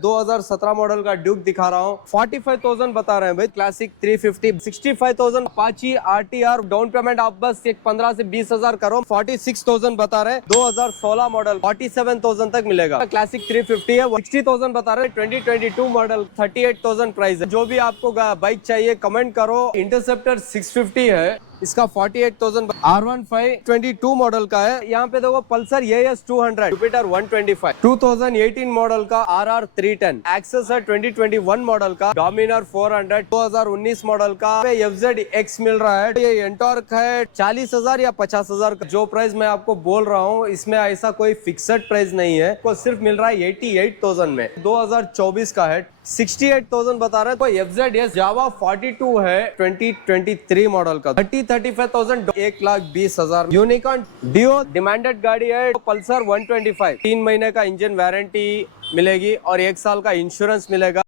2017 model का Duke दिखा रहा हूँ। 45,000 बता रहे हैं भाई। Classic 350, 65,000 Apache RTR। Down payment आप बस एक 15 से 20,000 करो। 46,000 बता रहे हैं। 2016 मॉडल 47,000 तक मिलेगा। क्लासिक 350 है, 60,000 बता रहे हैं। 2022 मॉडल 38,000 प्राइस है। जो भी आपको बाइक चाहिए कमेंट करो। इंटरसेप्टर 650 है, इसका 48,000। R15 22 मॉडल का है। यहाँ पे देखो पल्सर AS 200, जुपिटर 125, 2018 मॉडल का RR 310, एक्सेस है 2021 मॉडल का, डोमिनर 400, 2019 मॉडल का FZ X मिल रहा है। ये एंटॉर्क है 40,000 या 50,000 का। जो प्राइस मैं आपको बोल रहा हूँ इसमें ऐसा कोई फिक्सड प्राइस नहीं है, को सिर्फ मिल रहा है 88,000 में। 2024 का है, 68,000 बता रहे हैं। तो FZ जावा 42 है 2023 मॉडल का, 35,000, 1,20,000। यूनिकॉर्न डियो डिमांडेड गाड़ी है। पल्सर 125, 3 महीने का इंजन वारंटी मिलेगी और 1 साल का इंश्योरेंस मिलेगा।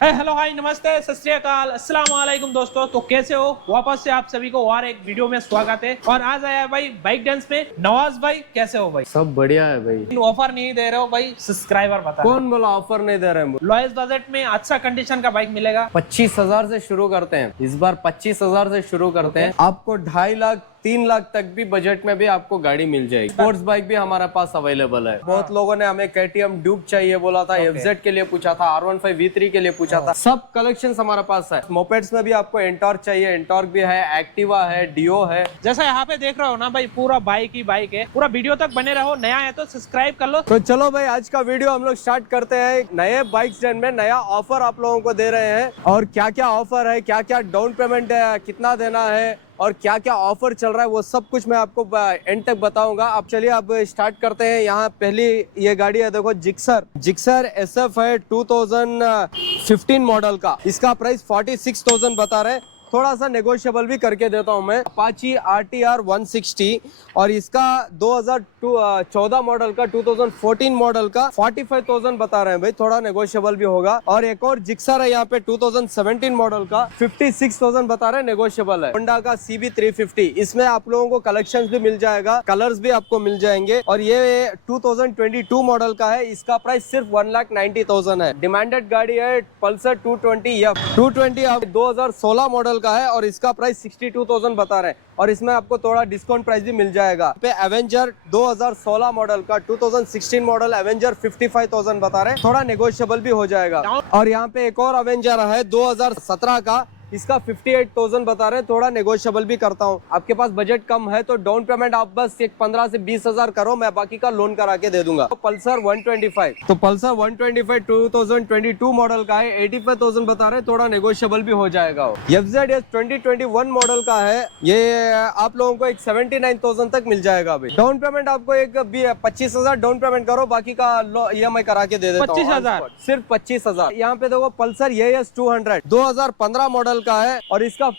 हेलो हाय नमस्ते सत श्री अकाल अस्सलाम वालेकुम दोस्तों। तो कैसे हो? वापस से आप सभी को और एक वीडियो में स्वागत है। और आज आया है भाई बाइक डेंस में नवाज भाई। कैसे हो भाई? सब बढ़िया है भाई। ऑफर नहीं दे रहे हो भाई? सब्सक्राइबर बता। कौन बोला ऑफर नहीं दे रहे हैं? लोएस्ट बजट में अच्छा कंडीशन का बाइक मिलेगा। 25,000 से शुरू करते हैं इस बार। 25,000 से शुरू करते हैं। आपको 2.5 लाख 3 लाख तक भी बजट में भी आपको गाड़ी मिल जाएगी। स्पोर्ट्स बाइक भी हमारे पास अवेलेबल है। बहुत लोगों ने हमें KTM ड्यूक चाहिए बोला था, FZ के लिए पूछा था, R15 V3 के लिए पूछा था। सब कलेक्शन हमारे पास है। मोपेड्स में भी आपको एंटॉर्क चाहिए, एंटॉर्क भी है, एक्टिवा है, डियो है। जैसा यहाँ पे देख रहे हो ना भाई, पूरा बाइक ही बाइक है। पूरा वीडियो तक बने रहो। नया है तो सब्सक्राइब कर लो। तो चलो भाई आज का वीडियो हम लोग स्टार्ट करते हैं। नए बाइक्स डेन में नया ऑफर आप लोगों को दे रहे हैं, और क्या क्या ऑफर है, क्या क्या डाउन पेमेंट है, कितना देना है और क्या क्या ऑफर चल रहा है, वो सब कुछ मैं आपको एंड तक बताऊंगा। अब चलिए अब स्टार्ट करते हैं। यहाँ पहली ये गाड़ी है, देखो जिक्सर SF है 2015 मॉडल का। इसका प्राइस 46,000 बता रहे हैं। थोड़ा सा नेगोशिएबल भी करके देता हूं मैं। अपाची RTR 160 और इसका 2014 मॉडल का, 2014 मॉडल का 45,000 बता रहे हैं भाई। थोड़ा नेगोशिएबल भी होगा। और एक और जिक्सर है यहाँ पे 2017 मॉडल का, 56,000 बता रहे हैं, नेगोशिएबल है। होंडा का CB 350, इसमें आप लोगों को कलेक्शंस भी मिल जाएगा, कलर्स भी आपको मिल जाएंगे। और ये 2022 मॉडल का है। इसका प्राइस सिर्फ 1,90,000 है। डिमांडेड गाड़ी है पल्सर 220F 220 2016 मॉडल का है और इसका प्राइस 62,000 बता रहे हैं। और इसमें आपको थोड़ा डिस्काउंट प्राइस भी मिल जाएगा। पे एवेंजर 2016 मॉडल का, 2016 मॉडल एवेंजर 55,000 बता रहे हैं। थोड़ा नेगोशिएबल भी हो जाएगा। और यहाँ पे एक और एवेंजर है 2017 का, इसका 58,000 बता रहे हैं। थोड़ा नेगोशिएबल भी करता हूँ। आपके पास बजट कम है तो डाउन पेमेंट आप बस एक 15 से 20,000 करो, मैं बाकी का लोन करा के दे दूंगा। तो पल्सर 125, तो पल्सर 125 2022 मॉडल का है, 85,000 बता रहे हैं। थोड़ा नेगोशिएबल भी हो जाएगा। FZ 2021 मॉडल का है। ये आप लोगों को एक 79,000 तक मिल जाएगा। अभी डाउन पेमेंट आपको एक 25,000 डाउन पेमेंट करो, बाकी का EMI करा के दे देता हूँ। 25,000, सिर्फ 25,000। यहाँ पे देखो पल्सर AS 200 2015 मॉडल का है और इसका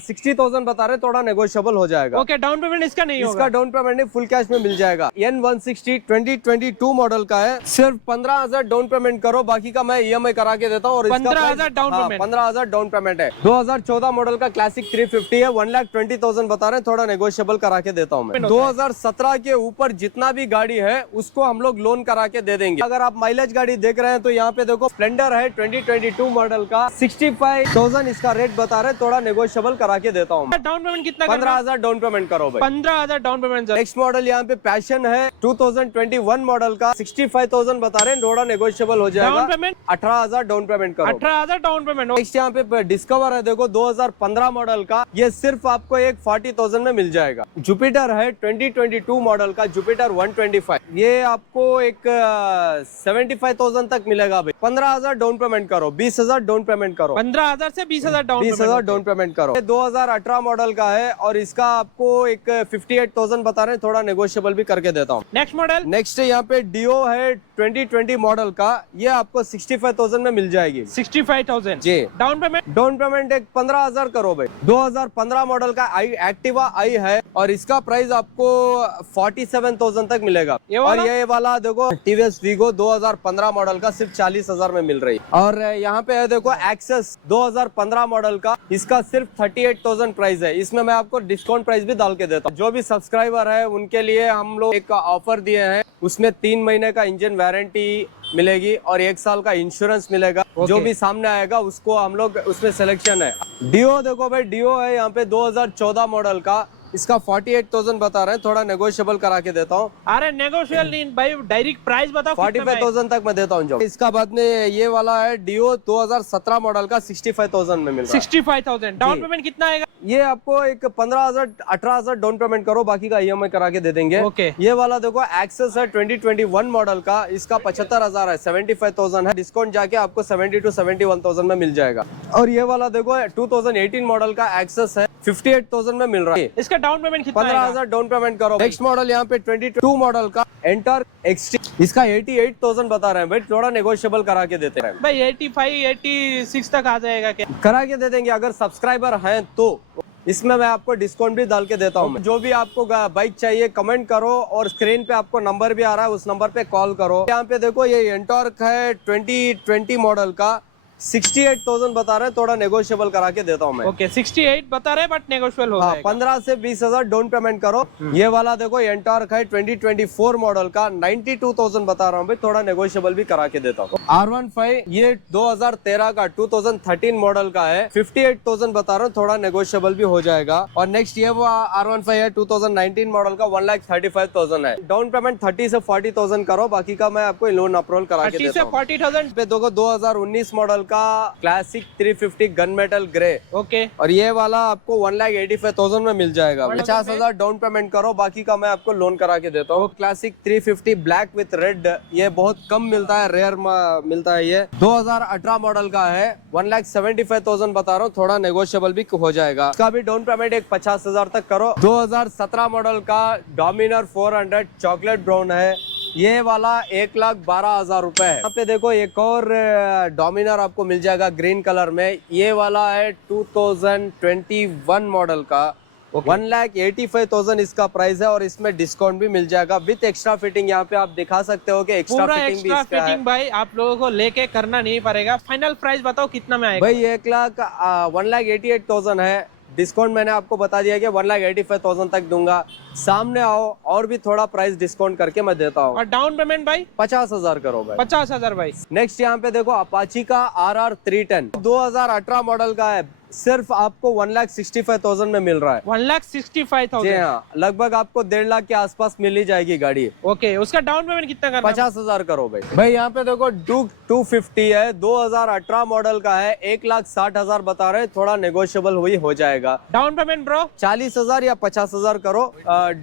60,000 बता रहे, थोड़ा नेगोशिएबल हो जाएगा। ओके, डाउन पेमेंट इसका नहीं होगा। इसका डाउन पेमेंट नहीं, फुल कैश में मिल जाएगा। N160 2022 मॉडल का है। सिर्फ 15,000 डाउन पेमेंट करो, बाकी का मैं EMI करा के देता हूँ। और 15,000 डाउन पेमेंट। 15,000 डाउन पेमेंट है। 2014 मॉडल का क्लासिक 350 है, 1,20,000 बता रहे हैं। थोड़ा नेगोशिएबल करा के देता हूँ मैं। 2017 के ऊपर जितना भी गाड़ी है उसको हम लोग लोन करा के दे देंगे। अगर आप माइलेज गाड़ी देख रहे हैं तो यहाँ पे देखो स्प्लेंडर है 2022 मॉडल का, 65,000 इसका रेट बता रहे। थोड़ा नेगोशिएबल करा के देता हूँ। डाउन पेमेंट कितना? 15,000 डाउन पेमेंट करो भाई। 15,000 डाउन पेमेंट। नेक्स्ट मॉडल यहाँ पे पैशन है 2021 मॉडल का, 65,000 बता रहे हैं। थोड़ा नेगोशिएबल हो जाएगा। डाउन पेमेंट 18,000 डाउन पेमेंट करो। 18,000 डाउन पेमेंट। नेक्स्ट यहाँ पे डिस्कवर है, देखो 2015 मॉडल का। ये सिर्फ आपको एक 40,000 में मिल जाएगा। जुपिटर है 2022 मॉडल का, जुपिटर 125, ये आपको एक 75,000 तक मिलेगा भाई। 15,000 डाउन पेमेंट करो, 20,000 डाउन पेमेंट करो। 15,000 से 20,000 डाउन 20,000 डाउन पेमेंट करो। 2018 मॉडल का है और इसका आपको एक 58,000 बता रहे हैं। थोड़ा नेगोशिएबल भी करके देता हूँ। Next model. नेक्स्ट यहाँ पे डियो है 2020 मॉडल का, ये आपको 65,000 में मिल जाएगी। 65,000 जी। Down payment? डाउन पेमेंट एक 15,000 करो भाई। 2015 मॉडल का एक्टिवा आई है और इसका प्राइस आपको 47,000 तक मिलेगा। और ये वाला देखो TVS वीगो 2015 मॉडल का सिर्फ 40,000 में मिल रही। और यहाँ पे है देखो एक्सेस 2015 मॉडल का, इसका सिर्फ 38,000 प्राइस है। इसमें मैं आपको डिस्काउंट प्राइस भी डाल के देता हूँ। जो भी सब्सक्राइबर है उनके लिए हम लोग एक ऑफर दिए हैं उसमें 3 महीने का इंजन वारंटी मिलेगी और 1 साल का इंश्योरेंस मिलेगा। जो भी सामने आएगा उसको हम लोग उसमें सिलेक्शन है। डियो देखो भाई, डियो है यहाँ पे 2014 मॉडल का, इसका 48,000 बता रहे हैं, थोड़ा नेगोशिएबल करा के देता हूँ। अरे नेगोशियल नहीं भाई, डायरेक्ट प्राइस बताओ। 45,000 तक मैं देता हूँ जो। इसका बाद में ये वाला है डियो 2017 मॉडल का, 65,000 में मिल रहा है। 65,000। डाउन पेमेंट कितना आएगा? ये आपको एक 15,000 18,000 डाउन पेमेंट करो, बाकी का ईएमआई करा के दे देंगे। ओके। ये वाला देखो एक्सेस है 2021 मॉडल का, इसका 75,000 है, 75,000 है, डिस्काउंट जाके आपको 70 to 71,000 में मिल जाएगा। और ये वाला देखो 2018 मॉडल का एक्सेस है, 58,000 में मिल रहा है। इसका डाउन पेमेंट कितना? 15,000 डाउन पेमेंट करो। नेक्स्ट मॉडल यहाँ पे 22 मॉडल का एंटर एक्सटी, इसका 88,000 बता रहे हैं भाई, थोड़ा नेगोशिएबल करा के देते हैं भाई। 85 86 तक आ जाएगा क्या? करा के दे देंगे अगर सब्सक्राइबर हैं तो। इसमें मैं आपको डिस्काउंट भी डाल के देता हूँ। जो भी आपको बाइक चाहिए कमेंट करो, और स्क्रीन पे आपको नंबर भी आ रहा है, उस नंबर पे कॉल करो। यहाँ पे देखो ये एंटॉर्क है 2020 मॉडल का, 68,000 बता रहे हैं, थोड़ा नेगोशिएबल करा के देता हूँ मैं। ओके 68 बता रहे हैं बट नेगोशिएबल हो जाएगा। 15 से 20,000 डाउन पेमेंट करो। ये वाला देखो एंटॉर्क है 2024 मॉडल का, 92,000 बता रहा हूँ भाई, थोड़ा नेगोशिएबल भी करा के देता हूँ। R15 ये 2013 का 2013 मॉडल का है, 58,000 बता रहा हूँ, थोड़ा नेगोशिएबल भी हो जाएगा। और नेक्स्ट ये वो R15 है 2019 मॉडल का, 1,35,000 है। डाउन पेमेंट 30 से 40,000 करो, बाकी का मैं आपको लोन अप्रूवल करा के देता हूँ। 40,000 पे देखो 2019 मॉडल का classic 350 gun metal grey. Okay. और ये वाला आपको 1,85,000 में मिल जाएगा। 50,000 डाउन पेमेंट करो, बाकी का मैं आपको लोन करा के देता हूँ। क्लासिक 350 ब्लैक विथ रेड, ये बहुत कम मिलता है, रेयर मिलता है। ये 2018 मॉडल का है, 1,75,000 बता रहा हूँ, थोड़ा नेगोशिएबल भी हो जाएगा। इसका भी डाउन पेमेंट एक 50,000 तक करो। 2017 मॉडल का डोमिनर 400 चॉकलेट ब्राउन है, ये वाला 1,12,000 रुपए है। यहाँ पे देखो एक और डोमिनर आपको मिल जाएगा ग्रीन कलर में, ये वाला है 2021 मॉडल का, 1,85,000 इसका प्राइस है, और इसमें डिस्काउंट भी मिल जाएगा विद एक्स्ट्रा फिटिंग। यहाँ पे आप दिखा सकते हो कि एक्स्ट्रा फिटिंग भी इसका है। भाई आप लोगों को लेके करना नहीं पड़ेगा। फाइनल प्राइस बताओ कितना में आएगा? भाई 1,88,000 है, डिस्काउंट मैंने आपको बता दिया कि 1,85,000 तक दूंगा। सामने आओ और भी थोड़ा प्राइस डिस्काउंट करके मैं देता हूँ। और डाउन पेमेंट भाई 50,000 करो भाई। 50,000 भाई। नेक्स्ट यहाँ पे देखो अपाची का RR 310 2018 मॉडल का है, सिर्फ आपको 1,65,000 में मिल रहा है। 1,65,000। जी हाँ, लगभग आपको 1.5 लाख के आसपास मिल ही जाएगी गाड़ी। ओके, उसका डाउन पेमेंट कितना करना? 50,000 करो भाई। भाई यहाँ पे देखो डुक 250 है, 2018 मॉडल का है, 1,60,000 बता रहे हैं, थोड़ा नेगोशिएबल हुई हो जाएगा। डाउन पेमेंट ब्रो 40,000 या 50,000 करो।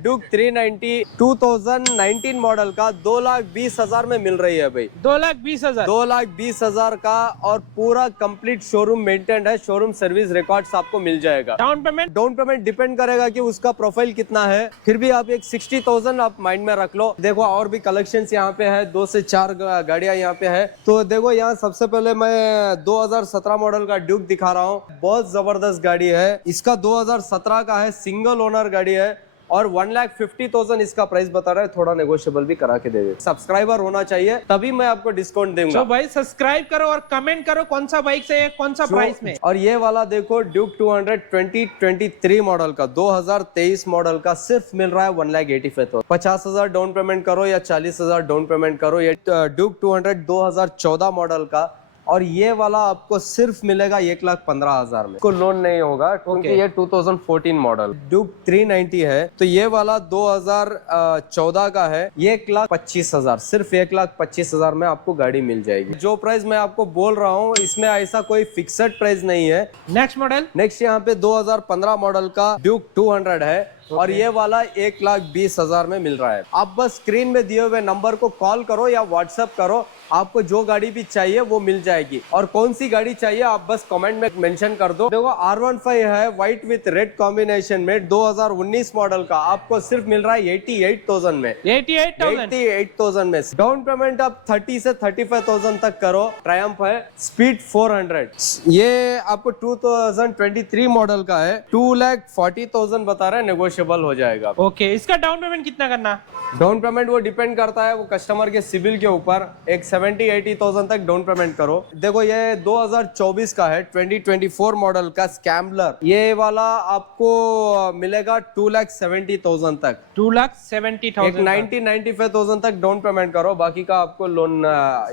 डुक 390 2019 मॉडल का 2,20,000 में मिल रही है भाई। 2,20,000। 2,20,000 का, और पूरा कंप्लीट शोरूम मेंटेन्ड है, शोरूम सर्विस रिकॉर्ड्स आपको मिल जाएगा। डाउन पेमेंट डिपेंड करेगा कि उसका प्रोफाइल कितना है, फिर भी आप एक 60,000 आप माइंड में रख लो। देखो और भी कलेक्शंस यहाँ पे है, 2 से 4 गाड़ियां यहाँ पे है। तो देखो यहाँ सबसे पहले मैं 2017 मॉडल का ड्यूक दिखा रहा हूँ, बहुत जबरदस्त गाड़ी है। इसका 2017 का है, सिंगल ओनर गाड़ी है, और 1,50,000 इसका प्राइस बता रहा है, थोड़ा नेगोशिएबल भी करा के दे दे। सब्सक्राइबर होना चाहिए तभी मैं आपको डिस्काउंट दूंगा। तो भाई सब्सक्राइब करो और कमेंट करो कौन सा बाइक से कौन सा प्राइस में। और ये वाला देखो ड्यूक 200 2023 मॉडल का, 2023 मॉडल का, सिर्फ मिल रहा है 1,85,000। 50,000 डाउन पेमेंट करो या 40,000 डाउन पेमेंट करो। ये ड्यूक 200 2014 मॉडल का, और ये वाला आपको सिर्फ मिलेगा 1,15,000 में। को लोन नहीं होगा क्योंकि ये 2014 मॉडल ड्यूक 390 है। तो ये वाला 2014 का है, 1,25,000, सिर्फ 1,25,000 में आपको गाड़ी मिल जाएगी। जो प्राइस मैं आपको बोल रहा हूँ इसमें ऐसा कोई फिक्सड प्राइस नहीं है। नेक्स्ट यहाँ पे 2015 मॉडल का ड्यूक 200 है, और ये वाला 1,20,000 में मिल रहा है। आप बस स्क्रीन में दिए हुए नंबर को कॉल करो या व्हाट्सएप करो, आपको जो गाड़ी भी चाहिए वो मिल जाएगी। और कौन सी गाड़ी चाहिए आप बस कमेंट में मेंशन कर दो। देखो R15 है व्हाइट विथ रेड कॉम्बिनेशन में, 2019 मॉडल का, आपको सिर्फ मिल रहा है 88,000 में। 88,000 में डाउन पेमेंट आप 30 से 35,000 तक करो। ट्रायम्फ है स्पीड 400, ये आपको 2023 मॉडल का है, 2,40,000 बता रहे हैं, नेगोशिएबल नेगोशिएबल हो जाएगा। ओके, इसका डाउन पेमेंट कितना करना? डाउन पेमेंट वो डिपेंड करता है वो कस्टमर के सिविल के ऊपर। एक 70-80,000 तक डाउन पेमेंट करो। देखो ये 2024 का है, 2024 मॉडल का स्कैम्बलर। ये वाला आपको मिलेगा 2,70,000 तक। 2,70,000। एक 90-95,000 तक डाउन पेमेंट करो, बाकी का आपको लोन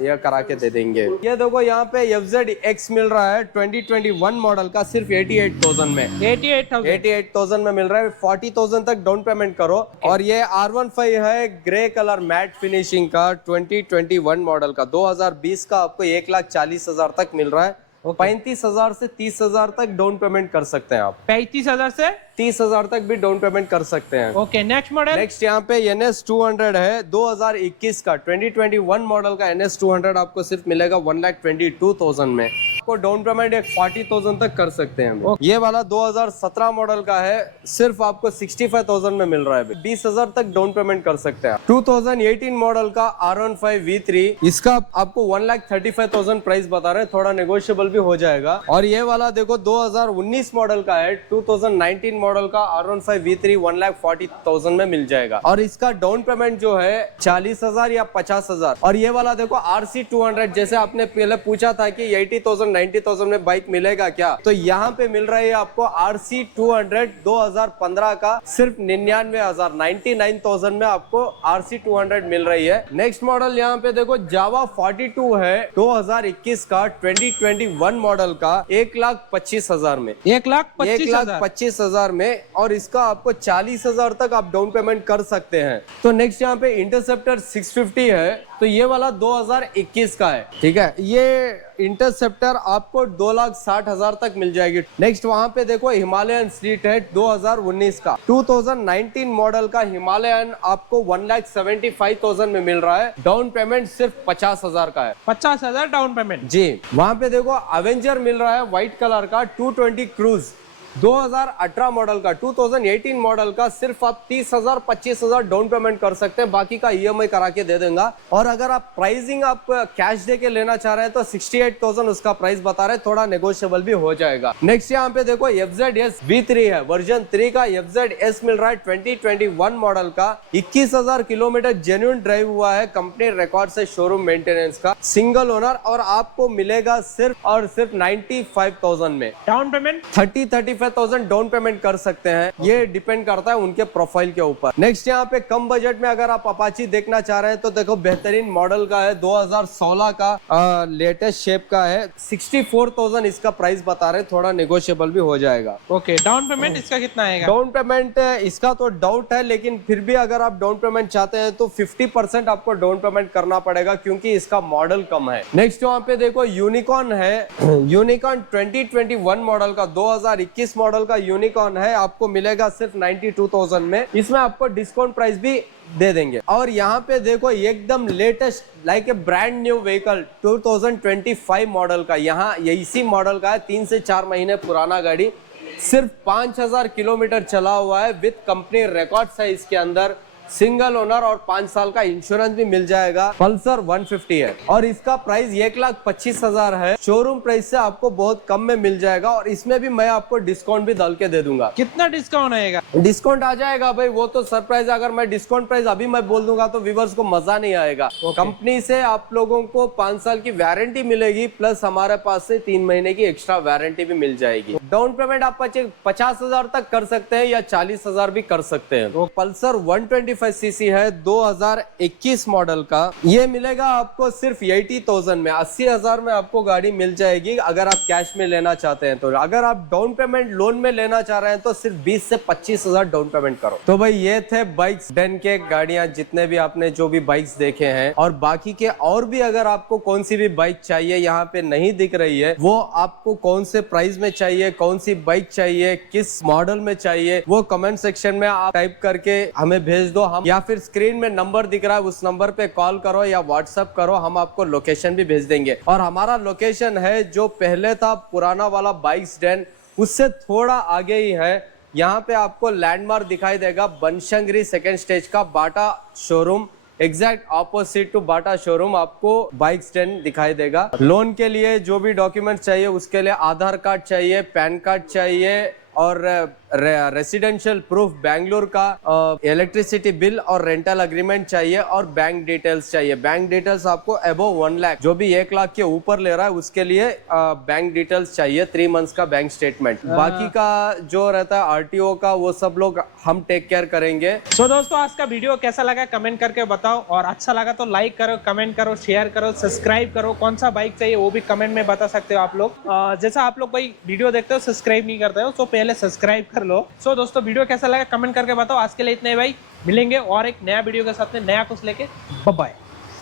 ये करा के दे देंगे। ये देखो यहाँ पे FZX मिल रहा है 2021 मॉडल का सिर्फ 88,000 में। 88,000 में मिल रहा है। 40,000 तक डाउन पेमेंट करो। और ये R15 है ग्रे कलर मैट फिनिशिंग का 2021 मॉडल का 2020 का आपको 1,40,000 तक मिल रहा है। 35,000 से 30,000 तक डाउन पेमेंट कर सकते हैं आप। 35,000 से 30,000 तक भी डाउन पेमेंट कर सकते हैं। Okay, next model. नेक्स्ट यहाँ पे NS 200 है 2021 का 2021 मॉडल का NS 200 आपको सिर्फ मिलेगा 1,22,000 में। आपको डाउन पेमेंट एक 40,000 तक कर सकते हैं। ये वाला 2017 मॉडल का है, सिर्फ आपको 65,000 में मिल रहा है। 20,000 तक डाउन पेमेंट कर सकते हैं। 2018 मॉडल का R15 V3, इसका आपको 1,35,000 प्राइस बता रहे हैं, थोड़ा नेगोशिएबल भी हो जाएगा। और ये वाला देखो 2019 मॉडल का है 2019 मॉडल का R15 V3 1,40,000 में मिल जाएगा। और इसका डाउन पेमेंट जो है 40,000 या 50,000। और ये वाला देखो RC 200, जैसे आपने पहले पूछा था कि 80,000 90,000 में बाइक मिलेगा क्या, तो यहाँ पे मिल रही है आपको RC 200 2015 का सिर्फ 99,000 99,000 में आपको RC 200 मिल रही है। नेक्स्ट मॉडल यहाँ पे देखो जावा 42 है 2021 का 2021 मॉडल का 1,25,000 में। 1,25,000 में। और इसका आपको 40,000 तक आप डाउन पेमेंट कर सकते हैं। तो नेक्स्ट यहाँ पे इंटरसेप्टर 650 है, तो ये वाला 2021 का है। ठीक है, ये इंटरसेप्टर आपको 2,60,000 तक मिल जाएगी। नेक्स्ट वहां पे देखो हिमालयन स्ट्रीट है 2019 का 2019 मॉडल का हिमालयन आपको 1,75,000 में मिल रहा है। डाउन पेमेंट सिर्फ 50,000 का है। 50,000 डाउन पेमेंट जी। वहां पे देखो अवेंजर मिल रहा है व्हाइट कलर का 220 क्रूज 2018 मॉडल का 2018 मॉडल का सिर्फ आप 30,000 25,000 डाउन पेमेंट कर सकते हैं, बाकी का EMI करा के दे देंगे। और अगर आप प्राइसिंग आप कैश दे के लेना चाह रहे हैं तो 68,000 उसका प्राइस बता रहे हैं, थोड़ा नेगोशिएबल भी हो जाएगा। नेक्स्ट यहाँ पे देखो FZS V3 है, वर्जन 3 का FZS मिल रहा है 2021 मॉडल का 21,000 किलोमीटर जेन्युइन ड्राइव हुआ है, कंपनी रिकॉर्ड से शोरूम मेंटेनेंस का, सिंगल ओनर। और आपको मिलेगा सिर्फ और सिर्फ 95,000 में। डाउन पेमेंट 35,000 डाउन पेमेंट कर सकते हैं। ये डिपेंड करता है उनके प्रोफाइल के ऊपर। नेक्स्ट यहाँ पे कम बजट में अगर आप अपाची देखना चाह रहे हैं तो देखो बेहतरीन मॉडल का है 2016 का लेटेस्ट शेप का है 64,000 इसका प्राइस बता रहे हैं, थोड़ा नेगोशिएबल भी हो जाएगा। ओके, डाउन पेमेंट इसका कितना आएगा? डाउन पेमेंट इसका तो डाउट है, लेकिन फिर भी अगर आप डाउन पेमेंट चाहते हैं तो 50% आपको डाउन पेमेंट करना पड़ेगा क्योंकि इसका मॉडल कम है। नेक्स्ट वहाँ पे देखो यूनिकॉर्न है, यूनिकॉर्न 2021 मॉडल का 2021 मॉडल का यूनिकॉर्न है, आपको मिलेगा सिर्फ 92,000 में। इसमें आपको डिस्काउंट प्राइस भी दे देंगे। और यहाँ पे देखो एकदम latest like a brand new vehicle 2025 model का, यहाँ इसी मॉडल का है, 3 से 4 महीने पुराना गाड़ी, सिर्फ 5,000 किलोमीटर चला हुआ है, विद कंपनी रिकॉर्ड है इसके अंदर, सिंगल ओनर और 5 साल का इंश्योरेंस भी मिल जाएगा। पल्सर 150 है और इसका प्राइस 1,25,000 है। शोरूम प्राइस से आपको बहुत कम में मिल जाएगा और इसमें भी मैं आपको डिस्काउंट भी डाल के दे दूंगा। कितना डिस्काउंट आएगा? डिस्काउंट आ जाएगा भाई, वो तो सरप्राइज। अगर मैं डिस्काउंट प्राइस अभी मैं बोल दूंगा तो व्यूअर्स को मजा नहीं आएगा। कंपनी से आप लोगों को 5 साल की वारंटी मिलेगी, प्लस हमारे पास से 3 महीने की एक्स्ट्रा वारंटी भी मिल जाएगी। डाउन पेमेंट आप 50,000 तक कर सकते हैं या 40,000 भी कर सकते हैं। पल्सर 125 सीसी है 2021 मॉडल का, ये मिलेगा आपको सिर्फ 80,000 में। 80,000 में आपको गाड़ी मिल जाएगी अगर आप कैश में लेना चाहते हैं तो। अगर आप डाउन पेमेंट लोन में लेना चाह रहे हैं तो सिर्फ 20 से 25,000 डाउन पेमेंट करो। तो भाई ये थे बाइक्स डेन के गाड़ियां, जितने भी आपने जो भी बाइक्स देखे हैं, और बाकी के और भी अगर आपको कौन सी भी बाइक चाहिए यहाँ पे नहीं दिख रही है, वो आपको कौन से प्राइस में चाहिए, कौन सी बाइक चाहिए, किस मॉडल में चाहिए, वो कमेंट सेक्शन में आप टाइप करके हमें भेज दो। हम या फिर स्क्रीन में नंबर दिख रहा है उस नंबर पे कॉल करो या व्हाट्सएप करो, हम आपको लोकेशन भी भेज देंगे। और हमारा लोकेशन है जो पहले था पुराना वाला बाइक्स डेन, उससे थोड़ा आगे ही है। यहाँ पे आपको लैंडमार्क दिखाई देगा बनशंकरी सेकेंड स्टेज का Bata showroom, exact opposite to Bata showroom आपको बाइक स्टैंड दिखाई देगा। लोन के लिए जो भी डॉक्यूमेंट चाहिए उसके लिए आधार कार्ड चाहिए, पैन कार्ड चाहिए और रेसिडेंशियल प्रूफ बेंगलुरु का इलेक्ट्रिसिटी बिल और रेंटल अग्रीमेंट चाहिए और बैंक डिटेल्स चाहिए। बैंक डिटेल्स आपको अबव 1 लाख, जो भी 1 लाख के ऊपर ले रहा है उसके लिए बैंक डिटेल्स चाहिए, 3 मंथ्स का बैंक स्टेटमेंट। बाकी का जो रहता है आरटीओ का वो सब लोग हम टेक केयर करेंगे। तो दोस्तों आज का वीडियो कैसा लगा कमेंट करके बताओ, और अच्छा लगा तो लाइक करो, कमेंट करो, शेयर करो, सब्सक्राइब करो। कौन सा बाइक चाहिए वो भी कमेंट में बता सकते हो आप लोग। जैसा आप लोग भाई वीडियो देखते हो सब्सक्राइब नहीं करते हो तो पहले सब्सक्राइब कर लो। सो दोस्तों वीडियो कैसा लगा कमेंट करके बताओ। आज के लिए इतने भाई, मिलेंगे और एक नया वीडियो के साथ में, नया कुछ लेके। Bye bye.